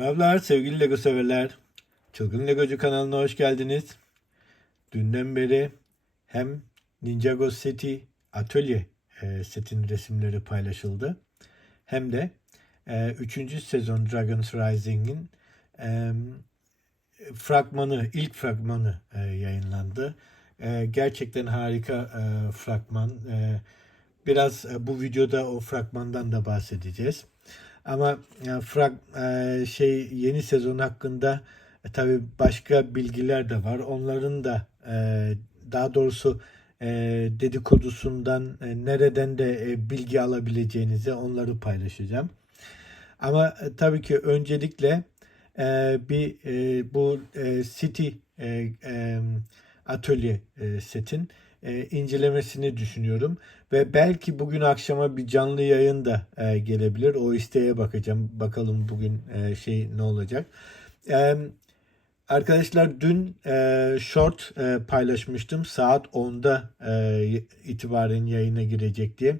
Merhabalar sevgili Lego severler. Çılgın Legocu kanalına hoş geldiniz. Dünden beri hem Ninjago seti atölye e, setin resimleri paylaşıldı. Hem de 3. sezon Dragons Rising'in e, fragmanı, ilk fragmanı e, yayınlandı. E, gerçekten harika e, fragman. E, biraz e, bu videoda o fragmandan da bahsedeceğiz. Ama e, frag e, şey yeni sezon hakkında e, tabii başka bilgiler de var. Onların da e, daha doğrusu e, dedikodusundan e, nereden de e, bilgi alabileceğinizi onları paylaşacağım. Ama e, tabii ki öncelikle e, bir e, bu e, City e, e, atölye e, setin e, incelemesini düşünüyorum ve belki bugün akşama bir canlı yayın da e, gelebilir. O isteğe bakacağım. Bakalım bugün e, şey ne olacak. E, arkadaşlar dün e, short e, paylaşmıştım. Saat 10'da e, itibaren yayına girecek diye.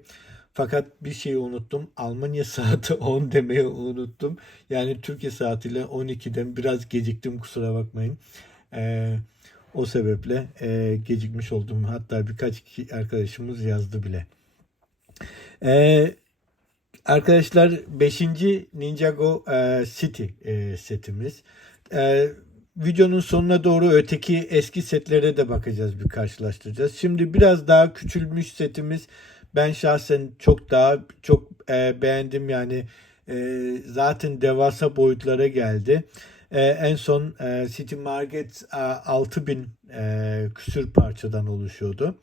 Fakat bir şeyi unuttum. Almanya saati 10 demeyi unuttum. Yani Türkiye saatiyle 12'den biraz geciktim kusura bakmayın. Eee o sebeple e, gecikmiş oldum. Hatta birkaç arkadaşımız yazdı bile. E, arkadaşlar 5. Ninjago e, City e, setimiz. E, videonun sonuna doğru öteki eski setlere de bakacağız bir karşılaştıracağız. Şimdi biraz daha küçülmüş setimiz. Ben şahsen çok daha çok e, beğendim yani e, zaten devasa boyutlara geldi. E, en son e, City Market e, 6000 e, küsür parçadan oluşuyordu.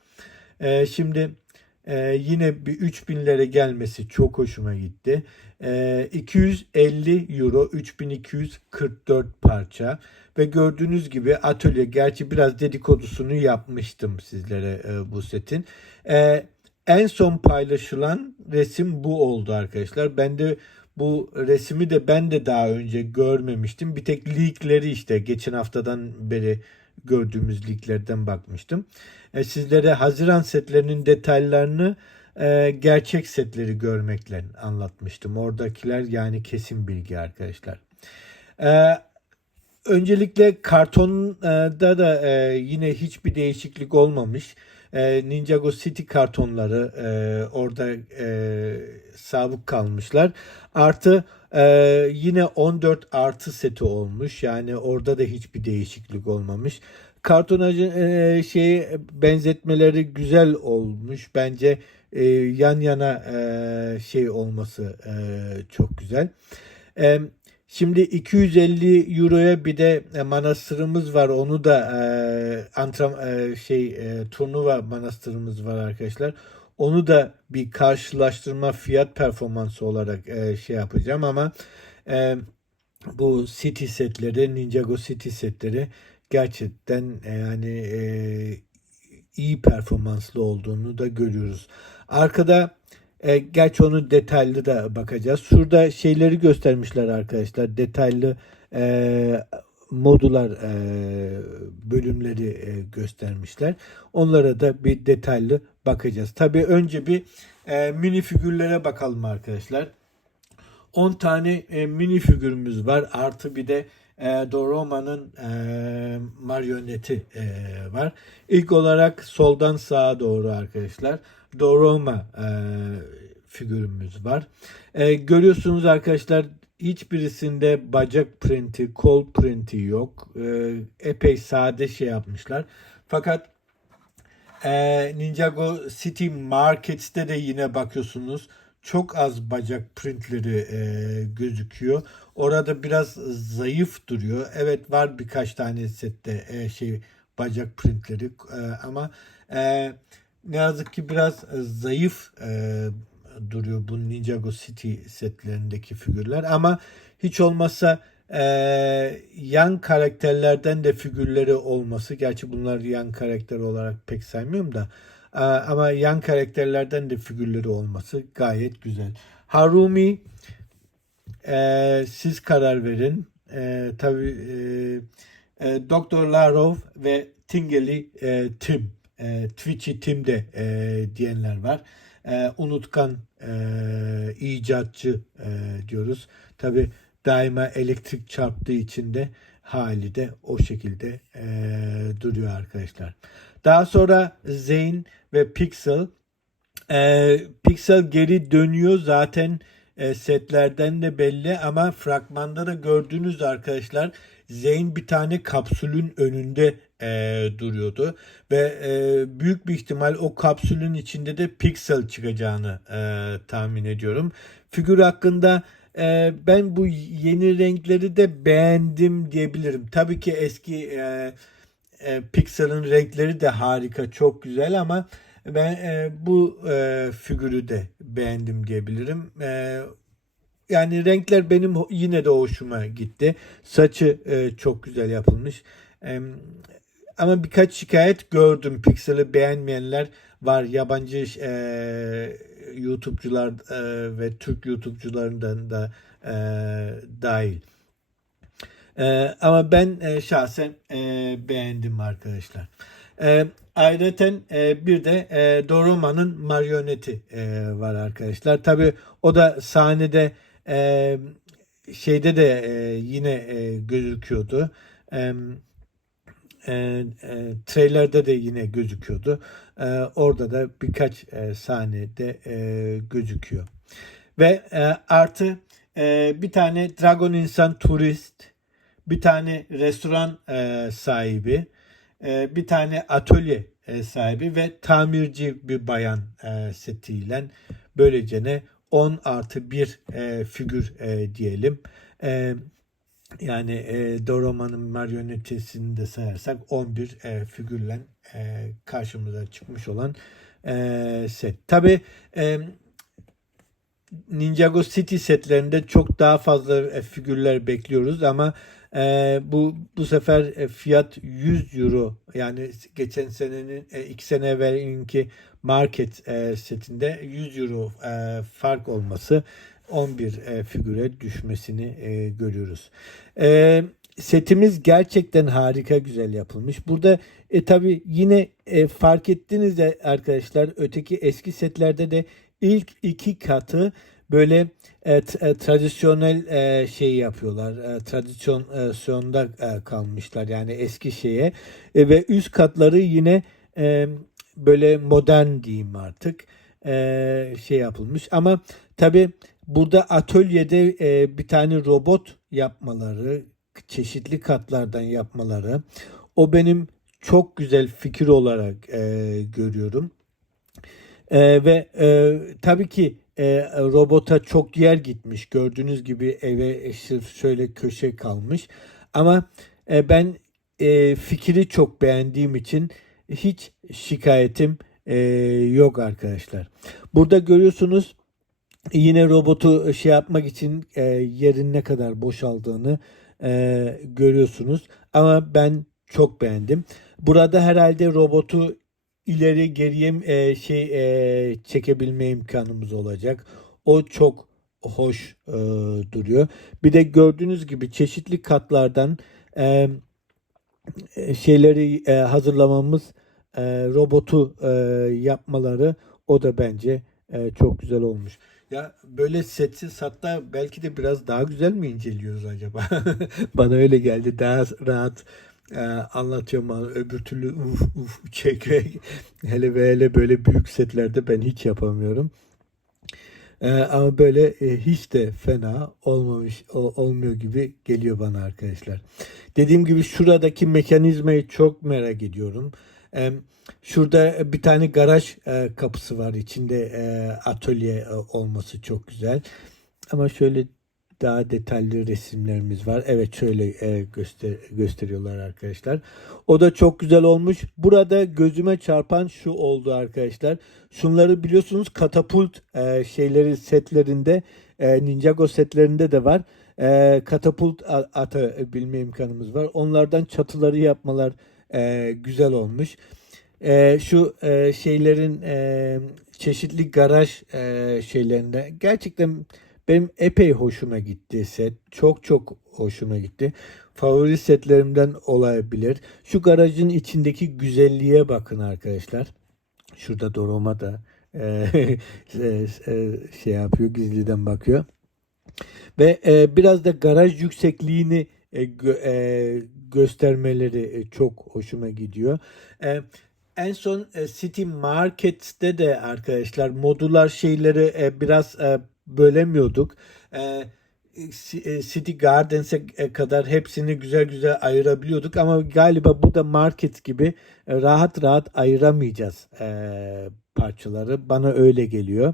E, şimdi e, yine bir 3000'lere gelmesi çok hoşuma gitti. E, 250 euro 3244 parça ve gördüğünüz gibi atölye gerçi biraz dedikodusunu yapmıştım sizlere e, bu setin. E, en son paylaşılan resim bu oldu arkadaşlar. Ben de bu resmi de ben de daha önce görmemiştim. Bir tek leakleri işte geçen haftadan beri gördüğümüz leaklerden bakmıştım. E, sizlere Haziran setlerinin detaylarını e, gerçek setleri görmekle anlatmıştım. Oradakiler yani kesin bilgi arkadaşlar. E, öncelikle kartonda da e, yine hiçbir değişiklik olmamış. E, Ninjago City kartonları e, orada e, sabık kalmışlar. Artı e, yine 14 artı seti olmuş. Yani orada da hiçbir değişiklik olmamış. Kartonajı e, şey benzetmeleri güzel olmuş. Bence e, yan yana e, şey olması e, çok güzel. E, Şimdi 250 euroya bir de e, manastırımız var. Onu da e, antram e, şey e, turnuva manastırımız var arkadaşlar. Onu da bir karşılaştırma fiyat performansı olarak e, şey yapacağım ama e, bu City setleri, Ninjago City setleri gerçekten e, yani e, iyi performanslı olduğunu da görüyoruz. Arkada e, gerçi onu detaylı da bakacağız. Şurada şeyleri göstermişler arkadaşlar. Detaylı e, modular e, bölümleri e, göstermişler. Onlara da bir detaylı bakacağız. Tabii önce bir e, mini figürlere bakalım arkadaşlar. 10 tane e, mini figürümüz var. Artı bir de e, Doroma'nın e, marioneti e, var. İlk olarak soldan sağa doğru arkadaşlar. Doroma e, figürümüz var. E, görüyorsunuz arkadaşlar hiçbirisinde bacak printi, kol printi yok. E, epey sade şey yapmışlar. Fakat e, Ninjago City Markets'te de yine bakıyorsunuz çok az bacak printleri e, gözüküyor. Orada biraz zayıf duruyor. Evet var birkaç tane sette e, şey bacak printleri e, ama e, ne yazık ki biraz zayıf e, duruyor bu Ninjago City setlerindeki figürler ama hiç olmazsa e, yan karakterlerden de figürleri olması gerçi bunlar yan karakter olarak pek saymıyorum da e, ama yan karakterlerden de figürleri olması gayet güzel. Harumi e, siz karar verin. E, tabii e, e, Dr. Larov ve Tingeli e, Tim e, Twitch'i Tim'de e, diyenler var. E, unutkan e, icatçı e, diyoruz. Tabi daima elektrik çarptığı için de hali de o şekilde e, duruyor arkadaşlar. Daha sonra Zane ve Pixel e, Pixel geri dönüyor zaten e, setlerden de belli ama fragmanda da gördüğünüz arkadaşlar Zane bir tane kapsülün önünde e, duruyordu ve e, büyük bir ihtimal o kapsülün içinde de Pixel çıkacağını e, tahmin ediyorum. Figür hakkında e, ben bu yeni renkleri de beğendim diyebilirim. Tabii ki eski e, e, Pixar'ın renkleri de harika, çok güzel ama ben e, bu e, figürü de beğendim diyebilirim. E, yani renkler benim yine de hoşuma gitti. Saçı e, çok güzel yapılmış. Ama birkaç şikayet gördüm. Pixar'ı beğenmeyenler var. Yabancı e, YouTube'cular e, ve Türk YouTube'cularından da e, dahil. Ee, ama ben e, şahsen e, beğendim arkadaşlar. E, ayrıca e, bir de e, Doroma'nın marioneti e, var arkadaşlar. Tabi o da sahnede e, şeyde de e, yine e, gözüküyordu. E, e, e, trailerde de yine gözüküyordu. E, orada da birkaç e, sahnede e, gözüküyor. Ve e, artı e, bir tane Dragon İnsan Turist, bir tane restoran e, sahibi, e, bir tane atölye e, sahibi ve tamirci bir bayan e, setiyle böylecene 10 artı 1 e, figür e, diyelim. E, yani e, Doroma'nın marionetesini de sayarsak 11 e, figürle e, karşımıza çıkmış olan e, set. Tabi e, Ninjago City setlerinde çok daha fazla e, figürler bekliyoruz ama e, bu bu sefer e, fiyat 100 euro yani geçen senenin e, iki sene evvelinki market e, setinde 100 euro e, fark olması 11 e, figüre düşmesini e, görüyoruz. E, setimiz gerçekten harika güzel yapılmış. Burada e, tabi yine e, fark ettiniz de arkadaşlar öteki eski setlerde de ilk iki katı böyle e, e, tradisyonel e, şey yapıyorlar. E, tradisyonda e, kalmışlar yani eski şeye E, ve üst katları yine e, böyle modern diyeyim artık e, şey yapılmış ama tabi burada atölyede e, bir tane robot yapmaları çeşitli katlardan yapmaları o benim çok güzel fikir olarak e, görüyorum. E, ve e, tabii ki e, robota çok yer gitmiş. Gördüğünüz gibi eve sırf şöyle köşe kalmış. Ama e, ben e, fikri çok beğendiğim için hiç şikayetim e, yok arkadaşlar. Burada görüyorsunuz yine robotu şey yapmak için e, yerin ne kadar boşaldığını e, görüyorsunuz. Ama ben çok beğendim. Burada herhalde robotu ileri geriye e, şey e, çekebilme imkanımız olacak. O çok hoş e, duruyor. Bir de gördüğünüz gibi çeşitli katlardan e, e, şeyleri e, hazırlamamız, e, robotu e, yapmaları o da bence e, çok güzel olmuş. Ya böyle setsiz hatta belki de biraz daha güzel mi inceliyoruz acaba? Bana öyle geldi. Daha rahat e, anlatıyorum ama öbür türlü uf uf çekerek hele ve hele böyle büyük setlerde ben hiç yapamıyorum. E, ama böyle e, hiç de fena olmamış o- olmuyor gibi geliyor bana arkadaşlar. Dediğim gibi şuradaki mekanizmayı çok merak ediyorum. E, şurada bir tane garaj e, kapısı var. İçinde e, atölye e, olması çok güzel. Ama şöyle daha detaylı resimlerimiz var. Evet şöyle e, göster gösteriyorlar arkadaşlar. O da çok güzel olmuş. Burada gözüme çarpan şu oldu arkadaşlar. Şunları biliyorsunuz katapult e, şeyleri setlerinde e, Ninjago setlerinde de var. E, katapult atabilme imkanımız var. Onlardan çatıları yapmalar e, güzel olmuş. E, şu e, şeylerin e, çeşitli garaj e, şeylerinde gerçekten benim epey hoşuma gitti set. Çok çok hoşuma gitti. Favori setlerimden olabilir. Şu garajın içindeki güzelliğe bakın arkadaşlar. Şurada Doroma da e, e, e, şey yapıyor, gizliden bakıyor. Ve e, biraz da garaj yüksekliğini e, gö- e, göstermeleri e, çok hoşuma gidiyor. E, en son e, City Market'te de arkadaşlar modular şeyleri biraz bölemiyorduk. City Gardens'e kadar hepsini güzel güzel ayırabiliyorduk ama galiba bu da market gibi rahat rahat ayıramayacağız parçaları. Bana öyle geliyor.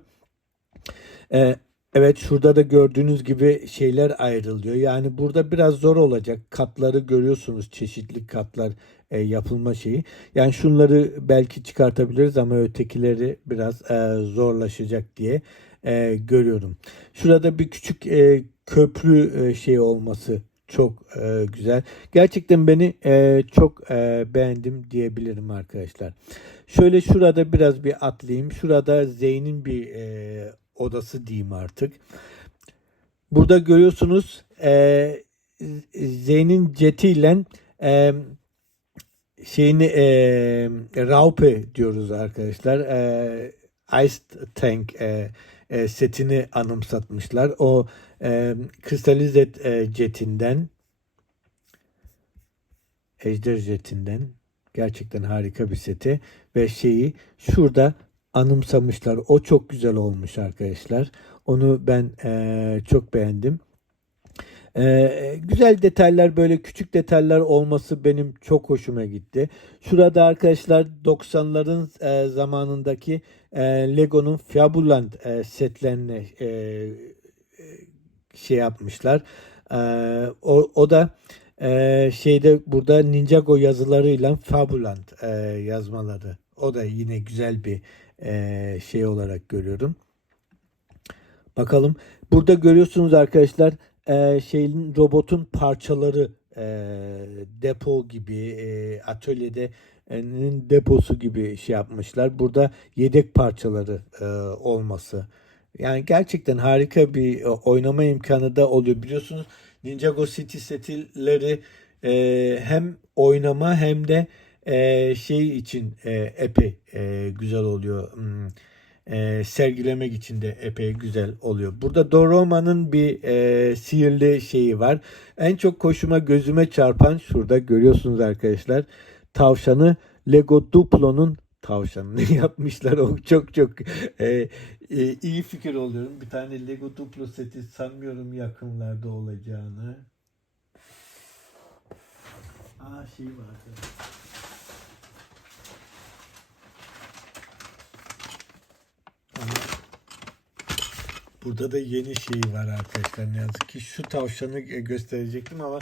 E, evet şurada da gördüğünüz gibi şeyler ayrılıyor. Yani burada biraz zor olacak. Katları görüyorsunuz çeşitli katlar e, yapılma şeyi. Yani şunları belki çıkartabiliriz ama ötekileri biraz e, zorlaşacak diye e, görüyorum. Şurada bir küçük e, köprü e, şey olması çok e, güzel. Gerçekten beni e, çok e, beğendim diyebilirim arkadaşlar. Şöyle şurada biraz bir atlayayım. Şurada Zeyn'in bir e, odası diyeyim artık. Burada görüyorsunuz e, Zeyn'in jetiyle e, şeyini e, Raupe diyoruz arkadaşlar. E, Ice Tank e, e, setini anımsatmışlar. O e, kristalize e, jetinden Ejder jetinden gerçekten harika bir seti ve şeyi şurada anımsamışlar. O çok güzel olmuş arkadaşlar. Onu ben e, çok beğendim. Ee, güzel detaylar böyle küçük detaylar olması benim çok hoşuma gitti. Şurada arkadaşlar 90'ların e, zamanındaki e, Lego'nun Fabuland e, setlerini e, e, şey yapmışlar. E, o, o da e, şeyde burada Ninjago yazılarıyla Fabuland e, yazmaları. O da yine güzel bir şey olarak görüyorum. Bakalım. Burada görüyorsunuz arkadaşlar şeyin robotun parçaları depo gibi e, atölyede deposu gibi şey yapmışlar. Burada yedek parçaları olması. Yani gerçekten harika bir e, oynama imkanı da oluyor. Biliyorsunuz Ninjago City setileri e, hem oynama hem de e, şey için e, epey e, güzel oluyor. Hmm e, sergilemek için de epey güzel oluyor. Burada Doroma'nın bir e, sihirli şeyi var. En çok hoşuma gözüme çarpan şurada görüyorsunuz arkadaşlar. Tavşanı Lego Duplo'nun tavşanını yapmışlar. O çok çok e, e, iyi fikir oluyorum. Bir tane Lego Duplo seti sanmıyorum yakınlarda olacağını. Aa şey var. Burada da yeni şey var arkadaşlar ne yazık ki. Şu tavşanı gösterecektim ama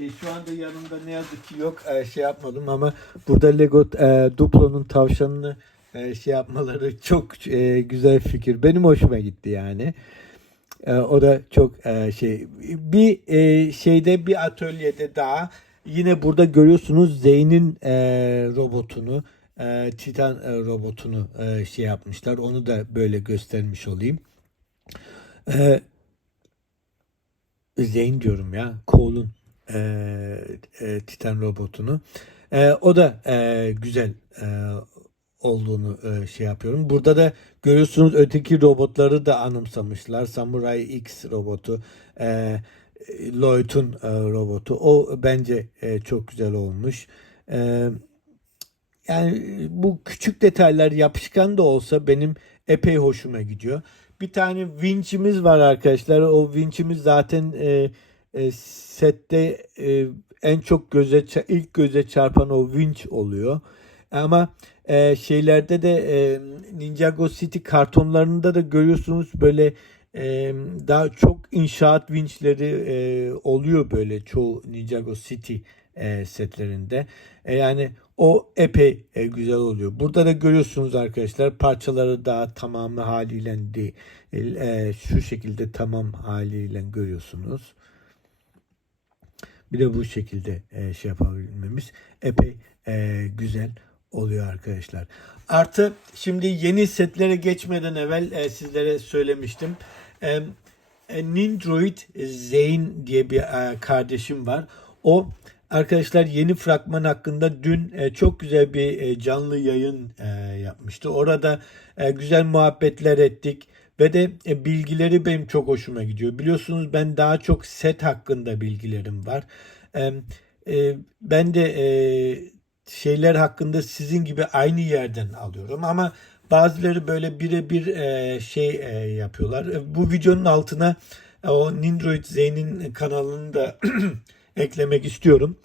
e, şu anda yanımda ne yazık ki yok. E, Şey yapmadım ama burada Lego e, Duplo'nun tavşanını şey yapmaları çok güzel fikir. Benim hoşuma gitti yani. O da çok şey bir şeyde bir atölyede daha yine burada görüyorsunuz Zeyn'in robotunu e, Titan e, robotunu e, şey yapmışlar. Onu da böyle göstermiş olayım. E, Zeyn diyorum ya. Cole'un e, e, Titan robotunu. E, o da e, güzel e, olduğunu e, şey yapıyorum. Burada da görüyorsunuz öteki robotları da anımsamışlar. Samurai X robotu, e, Lloyd'un e, robotu. O bence e, çok güzel olmuş. E, yani bu küçük detaylar yapışkan da olsa benim epey hoşuma gidiyor. Bir tane vinçimiz var arkadaşlar. O vinçimiz zaten e, e, sette e, en çok göze ilk göze çarpan o vinç oluyor. Ama e, şeylerde de e, Ninjago City kartonlarında da görüyorsunuz böyle e, daha çok inşaat vinçleri e, oluyor böyle çoğu Ninjago City e, setlerinde. E, yani o epey e, güzel oluyor. Burada da görüyorsunuz arkadaşlar parçaları daha tamamı haliyle değil. E, şu şekilde tamam haliyle görüyorsunuz. Bir de bu şekilde e, şey yapabilmemiz epey e, güzel oluyor arkadaşlar. Artı şimdi yeni setlere geçmeden evvel e, sizlere söylemiştim. E, e, Nindroid Zeyn diye bir e, kardeşim var. O arkadaşlar yeni fragman hakkında dün e, çok güzel bir e, canlı yayın e, yapmıştı. Orada güzel muhabbetler ettik ve de bilgileri benim çok hoşuma gidiyor. Biliyorsunuz ben daha çok set hakkında bilgilerim var. Ben de şeyler hakkında sizin gibi aynı yerden alıyorum ama bazıları böyle birebir şey yapıyorlar. Bu videonun altına o Nindroid Zeyn'in kanalını da eklemek istiyorum.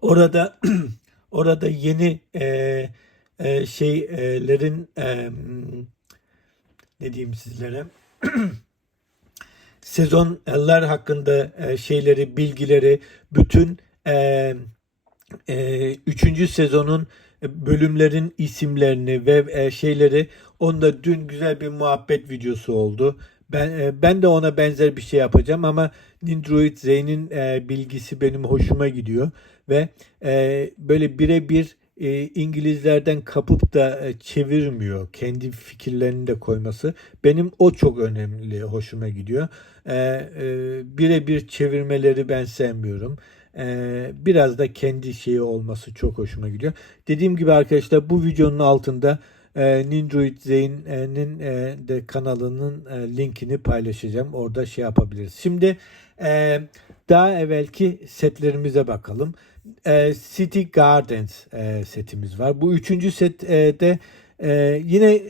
Orada orada yeni e, e, şeylerin e, ne diyeyim sizlere sezonlar hakkında e, şeyleri, bilgileri, bütün e, e, üçüncü sezonun bölümlerin isimlerini ve e, şeyleri onda dün güzel bir muhabbet videosu oldu. Ben e, ben de ona benzer bir şey yapacağım ama Nindroid Zeyn'in e, bilgisi benim hoşuma gidiyor ve e, böyle birebir e, İngilizlerden kapıp da e, çevirmiyor. Kendi fikirlerini de koyması. Benim o çok önemli, hoşuma gidiyor. E, e, birebir çevirmeleri ben sevmiyorum. E, biraz da kendi şeyi olması çok hoşuma gidiyor. Dediğim gibi arkadaşlar bu videonun altında e, Nindroid Zeyn'in e, de kanalının e, linkini paylaşacağım. Orada şey yapabiliriz. Şimdi e, daha evvelki setlerimize bakalım. E, City Gardens e, setimiz var. Bu üçüncü sette e, yine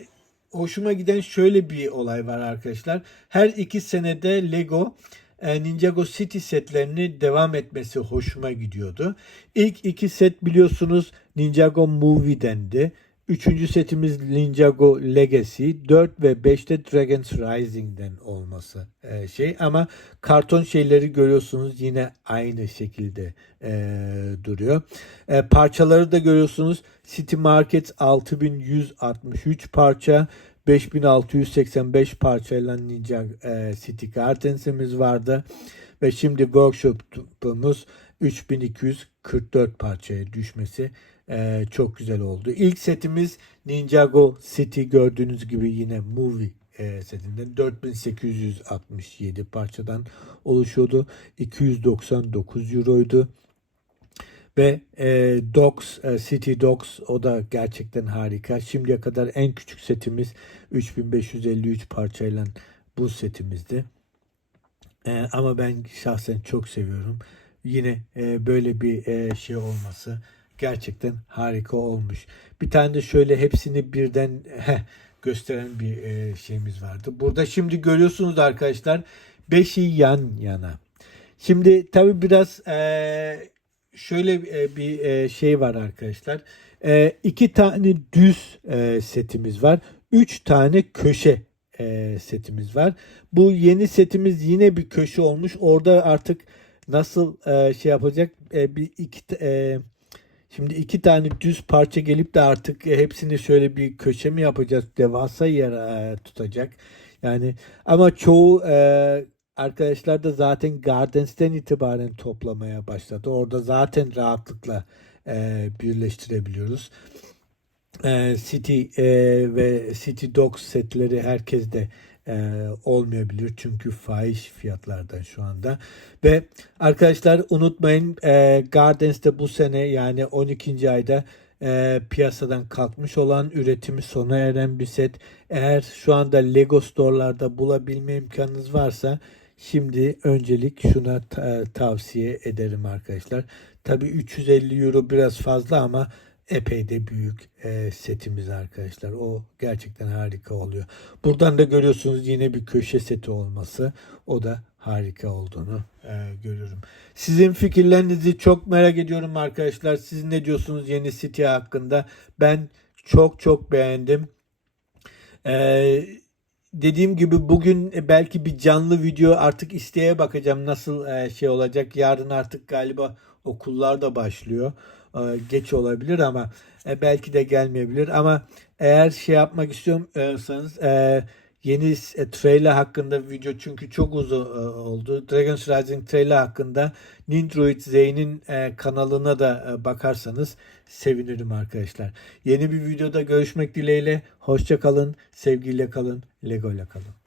hoşuma giden şöyle bir olay var arkadaşlar. Her iki senede Lego e, Ninjago City setlerini devam etmesi hoşuma gidiyordu. İlk iki set biliyorsunuz Ninjago Movie'dendi. Üçüncü setimiz Ninjago Legacy. 4 ve 5'te Dragons Rising'den olması e, şey. Ama karton şeyleri görüyorsunuz yine aynı şekilde e, duruyor. E, parçaları da görüyorsunuz. City Market 6163 parça. 5685 parçayla Ninja e, City Gardens'imiz vardı. Ve şimdi workshop'umuz 3244 parçaya düşmesi e, çok güzel oldu. İlk setimiz Ninjago City gördüğünüz gibi yine movie e, setinden 4867 parçadan oluşuyordu. 299 euroydu. Ve e, Dogs, e, City Dogs o da gerçekten harika. Şimdiye kadar en küçük setimiz 3553 parçayla bu setimizdi. E, ama ben şahsen çok seviyorum. Yine e, böyle bir e, şey olması gerçekten harika olmuş. Bir tane de şöyle hepsini birden heh, gösteren bir e, şeyimiz vardı. Burada şimdi görüyorsunuz arkadaşlar beşi yan yana. Şimdi tabi biraz e, şöyle e, bir e, şey var arkadaşlar. E, iki tane düz e, setimiz var. Üç tane köşe e, setimiz var. Bu yeni setimiz yine bir köşe olmuş. Orada artık nasıl e, şey yapacak e, bir iki e, Şimdi iki tane düz parça gelip de artık hepsini şöyle bir köşe mi yapacağız? Devasa yer e, tutacak. Yani ama çoğu e, arkadaşlar da zaten Gardens'ten itibaren toplamaya başladı. Orada zaten rahatlıkla e, birleştirebiliyoruz. E, City e, ve City Dogs setleri herkes de e, olmayabilir çünkü fahiş fiyatlardan şu anda. Ve arkadaşlar unutmayın e, Gardens de bu sene yani 12. ayda e, piyasadan kalkmış olan üretimi sona eren bir set. Eğer şu anda Lego Store'larda bulabilme imkanınız varsa şimdi öncelik şuna ta- tavsiye ederim arkadaşlar. Tabi 350 euro biraz fazla ama epey de büyük e, setimiz arkadaşlar. O gerçekten harika oluyor. Buradan da görüyorsunuz yine bir köşe seti olması. O da harika olduğunu e, görüyorum. Sizin fikirlerinizi çok merak ediyorum arkadaşlar. Siz ne diyorsunuz yeni site hakkında? Ben çok çok beğendim. Eee dediğim gibi bugün belki bir canlı video artık isteğe bakacağım nasıl e, şey olacak. Yarın artık galiba okullar da başlıyor. E, geç olabilir ama e, belki de gelmeyebilir ama eğer şey yapmak istiyorsanız yeni trailer hakkında video çünkü çok uzun oldu. Dragon's Rising trailer hakkında Nindroid Zeyn'in kanalına da bakarsanız sevinirim arkadaşlar. Yeni bir videoda görüşmek dileğiyle. Hoşça kalın, sevgiyle kalın, Lego ile kalın.